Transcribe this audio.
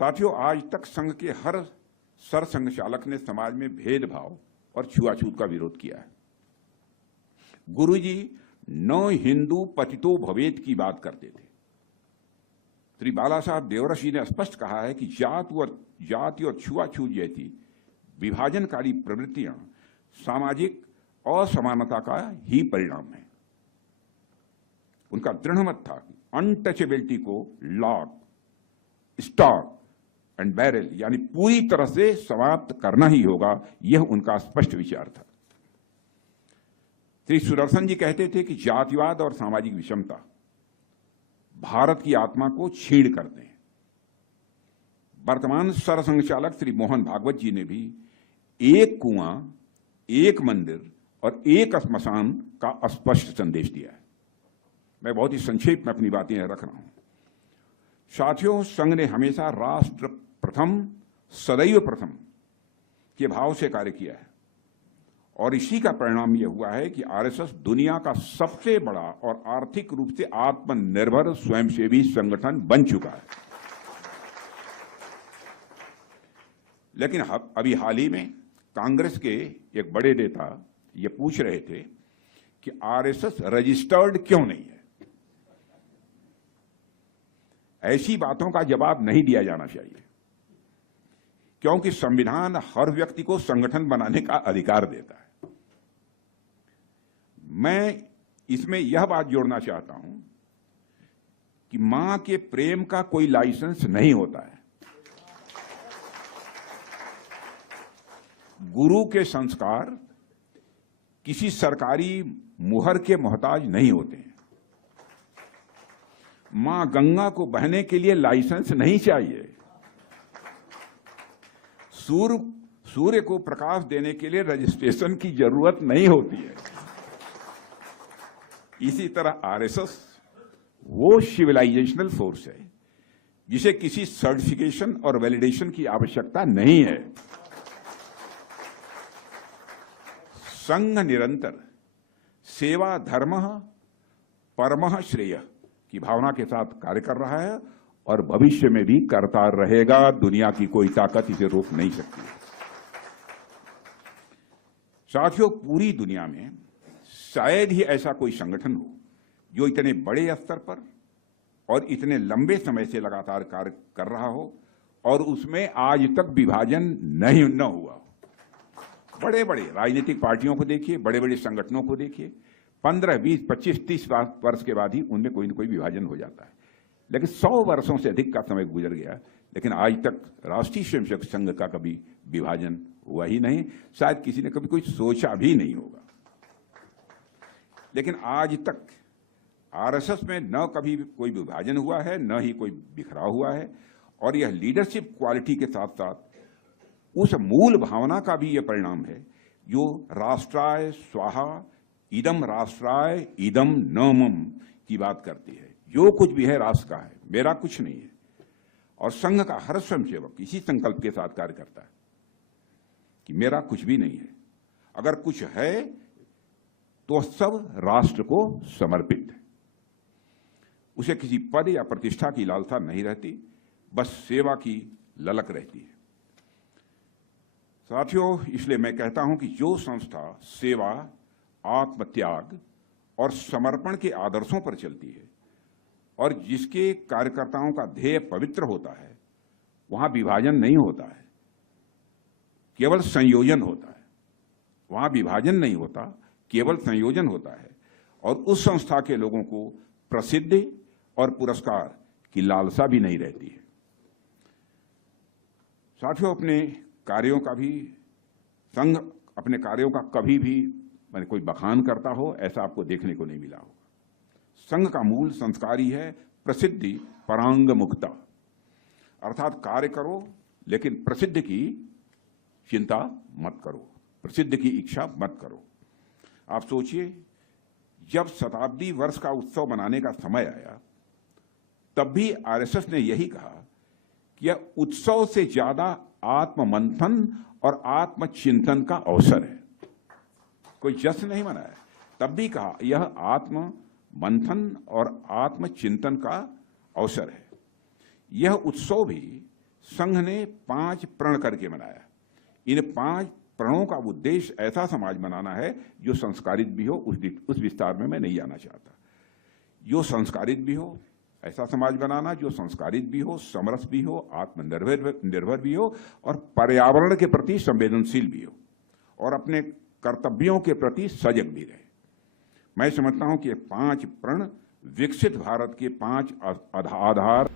साथियों, आज तक संघ के हर सरसंघ चालक ने समाज में भेदभाव और छुआछूत का विरोध किया है। गुरुजी न हिंदू पतितो भवेत की बात करते थे। श्री बाला साहब देवरस जी ने स्पष्ट कहा है कि जाति और छुआछूत जैसी विभाजनकारी प्रवृत्तियां सामाजिक असमानता का ही परिणाम है। उनका दृढ़ मत था कि अनटचेबिलिटी को लॉक, स्टॉक एंड बैरल यानी पूरी तरह से समाप्त करना ही होगा। यह उनका स्पष्ट विचार था। श्री सुदर्शन जी कहते थे कि जातिवाद और सामाजिक विषमता भारत की आत्मा को छीण करते हैं। वर्तमान सरसंघ चालक श्री मोहन भागवत जी ने भी एक कुआं, एक मंदिर और एक श्मशान का स्पष्ट संदेश दिया है। मैं बहुत ही संक्षेप में अपनी बातें रख रहा हूं। साथियों, संघ ने हमेशा राष्ट्र प्रथम, सदैव प्रथम के भाव से कार्य किया है और इसी का परिणाम यह हुआ है कि आरएसएस दुनिया का सबसे बड़ा और आर्थिक रूप से आत्मनिर्भर स्वयंसेवी संगठन बन चुका है। लेकिन अभी हाल ही में कांग्रेस के एक बड़े नेता ये पूछ रहे थे कि आरएसएस रजिस्टर्ड क्यों नहीं है। ऐसी बातों का जवाब नहीं दिया जाना चाहिए, क्योंकि संविधान हर व्यक्ति को संगठन बनाने का अधिकार देता है। मैं इसमें यह बात जोड़ना चाहता हूं कि मां के प्रेम का कोई लाइसेंस नहीं होता है। गुरु के संस्कार किसी सरकारी मुहर के मोहताज नहीं होते हैं। मां गंगा को बहने के लिए लाइसेंस नहीं चाहिए। सूर्य को प्रकाश देने के लिए रजिस्ट्रेशन की जरूरत नहीं होती है। इसी तरह आरएसएस वो सिविलाइजेशनल फोर्स है जिसे किसी सर्टिफिकेशन और वैलिडेशन की आवश्यकता नहीं है। संघ निरंतर सेवा धर्म परमः श्रेय की भावना के साथ कार्य कर रहा है और भविष्य में भी करता रहेगा। दुनिया की कोई ताकत इसे रोक नहीं सकती। साथियों, पूरी दुनिया में शायद ही ऐसा कोई संगठन हो जो इतने बड़े स्तर पर और इतने लंबे समय से लगातार कार्य कर रहा हो और उसमें आज तक विभाजन न हुआ। बड़े बड़े राजनीतिक पार्टियों को देखिए, बड़े बड़े संगठनों को देखिए, 15, 20, 25, 30 वर्ष के बाद ही उनमें कोई न कोई विभाजन हो जाता है। लेकिन 100 वर्षों से अधिक का समय गुजर गया, लेकिन आज तक राष्ट्रीय स्वयंसेवक संघ का कभी विभाजन हुआ ही नहीं। शायद किसी ने कभी कोई सोचा भी नहीं होगा। लेकिन आज तक आरएसएस में न कभी कोई विभाजन हुआ है, न ही कोई बिखराव हुआ है। और यह लीडरशिप क्वालिटी के साथ साथ उस मूल भावना का भी यह परिणाम है जो राष्ट्राय स्वाहा इदम राष्ट्राय इदम न मम की बात करती है। जो कुछ भी है राष्ट्र का है, मेरा कुछ नहीं है। और संघ का हर स्वयंसेवक इसी संकल्प के साथ कार्य करता है कि मेरा कुछ भी नहीं है। अगर कुछ है तो सब राष्ट्र को समर्पित है। उसे किसी पद या प्रतिष्ठा की लालसा नहीं रहती, बस सेवा की ललक रहती है। साथियों, इसलिए मैं कहता हूं कि जो संस्था सेवा, आत्मत्याग और समर्पण के आदर्शों पर चलती है और जिसके कार्यकर्ताओं का ध्येय पवित्र होता है, वहां विभाजन नहीं होता है, केवल संयोजन होता है। वहां विभाजन नहीं होता, केवल संयोजन होता है। और उस संस्था के लोगों को प्रसिद्धि और पुरस्कार की लालसा भी नहीं रहती है। साथियों, अपने कार्यों का भी संघ अपने कार्यों का कभी भी कोई बखान करता हो ऐसा आपको देखने को नहीं मिला होगा। संघ का मूल संस्कार ही है प्रसिद्धि परांग मुक्ता, अर्थात कार्य करो लेकिन प्रसिद्धि की चिंता मत करो, प्रसिद्धि की इच्छा मत करो। आप सोचिए, जब शताब्दी वर्ष का उत्सव मनाने का समय आया तब भी आरएसएस ने यही कहा कि यह उत्सव से ज्यादा आत्ममंथन और आत्मचिंतन का अवसर है। कोई जश्न नहीं मनाया, तब भी कहा यह आत्म मंथन और आत्मचिंतन का अवसर है। यह उत्सव भी संघ ने 5 प्रण करके बनाया। इन 5 प्रणों का उद्देश्य ऐसा समाज बनाना है जो संस्कारित भी हो। उस विस्तार में मैं नहीं जाना चाहता। जो संस्कारित भी हो, ऐसा समाज बनाना जो संस्कारित भी हो, समरस भी हो, आत्मनिर्भर भी हो और पर्यावरण के प्रति संवेदनशील भी हो और अपने कर्तव्यों के प्रति सजग भी रहे। मैं समझता हूं कि ये 5 प्रण विकसित भारत के 5 आधार